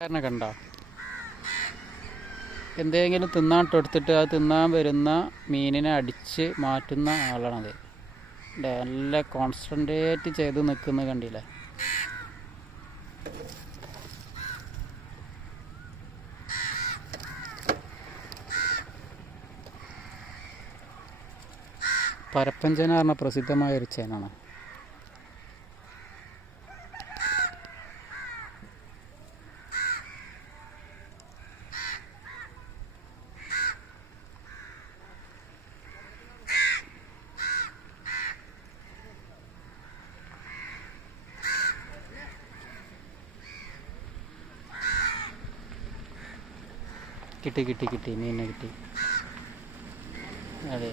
കാരണം കണ്ട. എന്തെങ്കിലും തിന്നാൻ എടുത്തിട്ട് അത് തിന്നാൻ വരുന്ന മീനിനെ അടിച്ച് മാറ്റുന്ന ആളാണത്. നല്ല കോൺസെൻട്രേറ്റ് ചെയ്ത് നിൽക്കുന്ന കണ്ടില്ലേ? പരപ്പഞ്ചന പറഞ്ഞ പ്രസിദ്ധമായ ഒരു ചേനാണ് കിട്ടി കിട്ടി കിട്ടി മീനിനെ കിട്ടി. അതെ.